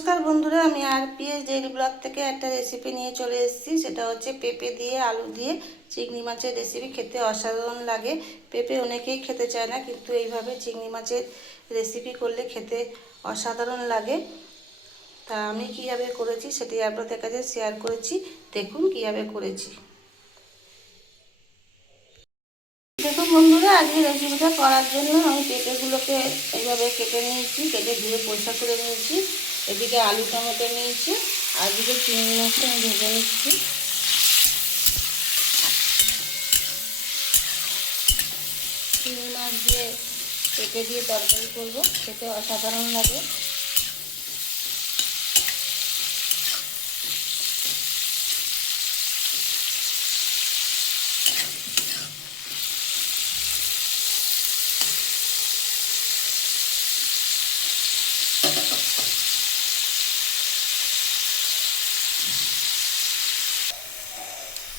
নমস্কার বন্ধুরা, আমি আর পিএস ডেইলি ব্লগ থেকে একটা রেসিপি নিয়ে চলে এসেছি। সেটা হচ্ছে পেঁপে দিয়ে আলু দিয়ে চিংড়ি মাছের রেসিপি খেতে অসাধারণ লাগে। পেঁপে অনেকেই খেতে চায় না, কিন্তু এইভাবে চিংড়ি মাছের রেসিপি করলে খেতে অসাধারণ লাগে। তা আমি কীভাবে করেছি সেটি আপনাদের কাছে শেয়ার করেছি। দেখুন কীভাবে করেছি। দেখুন বন্ধুরা, আজকে রেসিপিটা করার জন্য আমি পেঁপেগুলোকে এইভাবে কেটে নিয়েছি, কেটে ধুয়ে পরিষ্কার করে নিয়েছি। এদিকে আলু টমেটো নিয়েছি, আর দিকে চিংড়ি মাছটা আমি ভেজে নিচ্ছি। চিংড়ি মাছ দিয়ে পেঁপে দিয়ে তরকারি করব, খেতে অসাধারণ লাগে।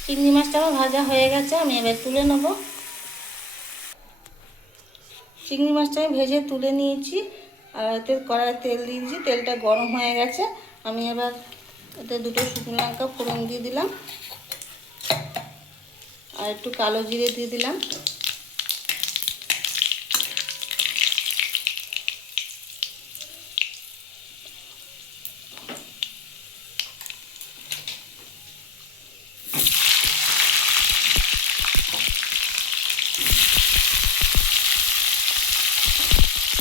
চিংড়ি মাছটা আমার ভাজা হয়ে গেছে, আমি এবার তুলে নেব। চিংড়ি মাছটা আমি ভেজে তুলে নিয়েছি, আর এতে কড়াই তেল দিয়েছি, তেলটা গরম হয়ে গেছে। আমি এবার এতে দুটো শুকনো লঙ্কা ফোড়ন দিয়ে দিলাম, আর একটু কালো জিরে দিয়ে দিলাম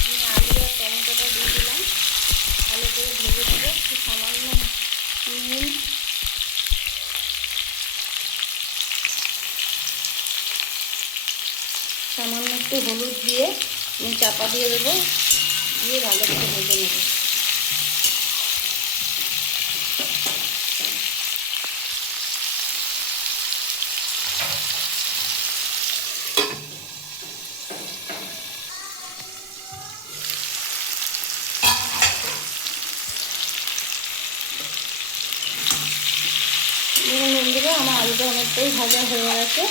আমি আলু আর টমেটোটা দিয়ে দিলাম ভালো করে ভেজে নেব একটু সামান্য নুন সামান্য একটু হলুদ দিয়ে আমি চাপা দিয়ে দেবো। দিয়ে ভালো করে ভেজে নেব। আমার আলুটা অনেকটাই ভাজা হয়ে গেছে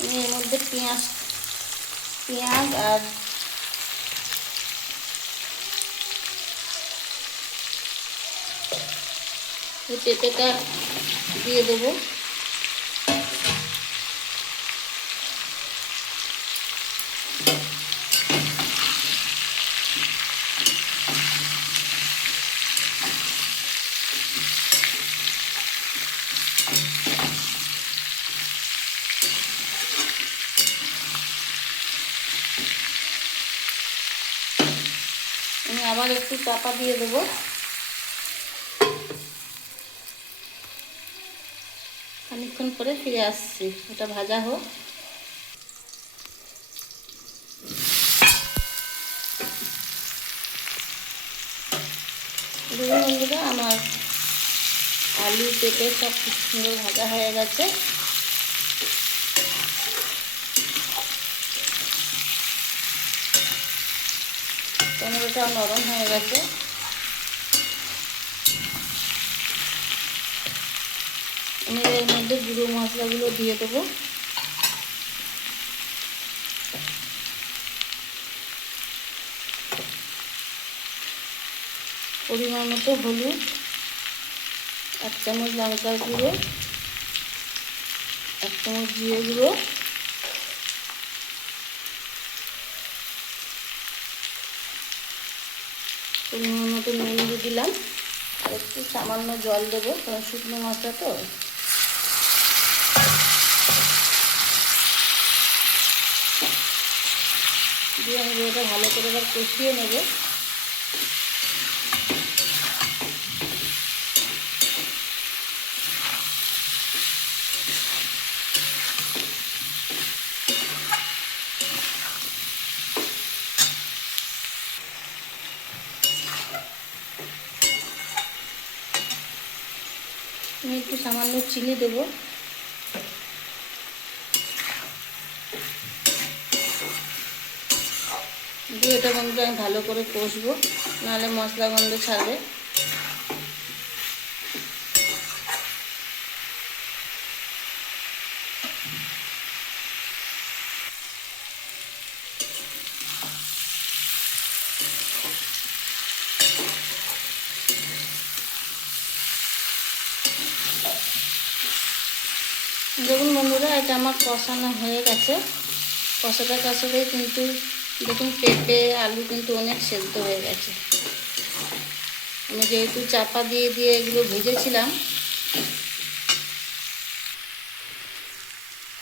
আমি এর মধ্যে পেঁয়াজ পেঁয়াজ আর পেঁপেটা দিয়ে দেবো আমি আবার একটু চাপা দিয়ে দেবো। খানিক্ষণ পরে ফিরে আসছি। ওটা ভাজা হোক। বন্ধুরা, আমার আলু, পেঁপে সব খুব সুন্দর ভাজা হয়ে গেছে। টমেটোটা নরম হয়ে গেছে। আমি এর মধ্যে গুঁড়ো মশলাগুলো দিয়ে দেবো। পরিমাণ মতো হলুদ, এক চামচ লঙ্কার গুঁড়ো, এক চামচ জিরে গুঁড়ো। পরিমাণ মতো নুন দিলাম। আর একটু সামান্য জল দেবো, কারণ শুকনো মাছটা তো। দিয়ে আমি ওটা ভালো করে এবার কষিয়ে নেব। আমি একটু সামান্য চিনি দেবো। দিয়ে এটা বন্ধু আমি ভালো করে কষবো, নাহলে মশলা গন্ধ ছাড়বে। এটা আমার কষানো হয়ে গেছে। কষাটা কষাতে কিন্তু দেখুন পেঁপে, আলু কিন্তু অনেক সেদ্ধ হয়ে গেছে। আমি যেহেতু চাপা দিয়ে দিয়ে এগুলো ভেজেছিলাম,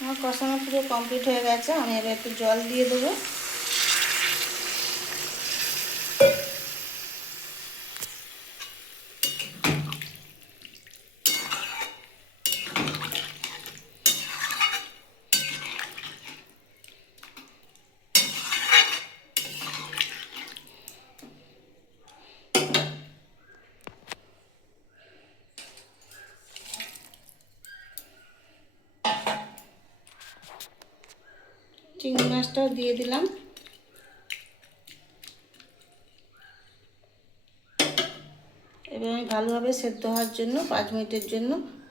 আমার কষানো পুরো কমপ্লিট হয়ে গেছে। আমি এবার একটু জল দিয়ে দেবো চিংড়ি মাছটাও দিয়ে দিলাম। এবার আমি ভালোভাবে সেদ্ধ হওয়ার জন্য পাঁচ মিনিটের জন্য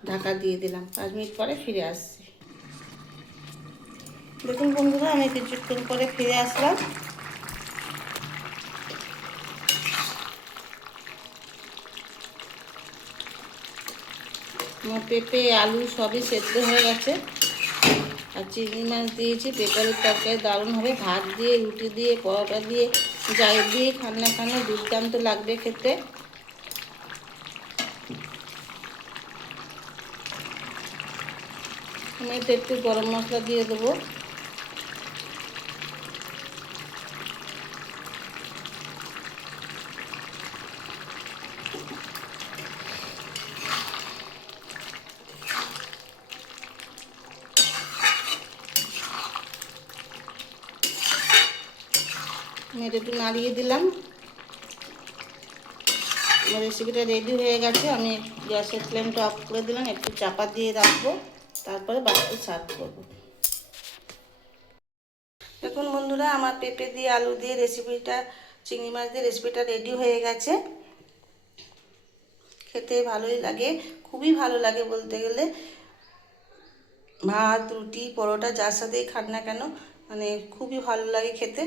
ঢাকা দিয়ে দিলাম। পাঁচ মিনিট পরে ফিরে আসছি। দেখুন বন্ধুরা, আমি কিছুক্ষণ পরে ফিরে আসলাম। আমার পেঁপে, আলু সবই সেদ্ধ হয়ে গেছে। আর চিংড়ি মাছ দিয়েছি পেপারের তরকারি দারুণ হবে। ভাত দিয়ে, রুটি দিয়ে, পরোটা দিয়ে, যাই দিয়ে খান্না খান্না দুর্দান্ত লাগবে খেতে। আমি একটু গরম মশলা দিয়ে দেবো। আমি একটু নাড়িয়ে দিলাম। আমার রেসিপিটা রেডি হয়ে গেছে। আমি গ্যাসের ফ্লেমটা অফ করে দিলাম। একটু চাপা দিয়ে রাখব। তারপরে বাড়িতে সার্ভ করব। দেখুন বন্ধুরা, আমার পেঁপে দিয়ে, আলু দিয়ে রেসিপিটা চিংড়ি মাছ দিয়ে রেসিপিটা রেডি হয়ে গেছে। খেতে ভালোই লাগে, খুবই ভালো লাগে বলতে গেলে। ভাত, রুটি, পরোটা, যার সাথেই খান না কেন মানে খুবই ভালো লাগে খেতে।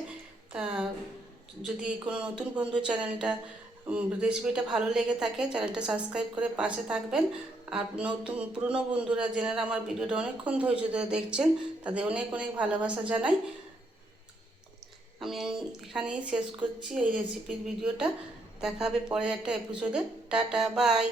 তা যদি কোনো নতুন বন্ধু চ্যানেলটা রেসিপিটা ভালো লেগে থাকে, চ্যানেলটা সাবস্ক্রাইব করে পাশে থাকবেন। আর নতুন, পুরনো বন্ধুরা যেনারা আমার ভিডিওটা অনেকক্ষণ ধৈর্য ধরে দেখছেন, তাদের অনেক অনেক ভালোবাসা জানাই। আমি এখানেই শেষ করছি এই রেসিপির ভিডিওটা। দেখা হবে পরের একটা এপিসোডে টাটা, বাই!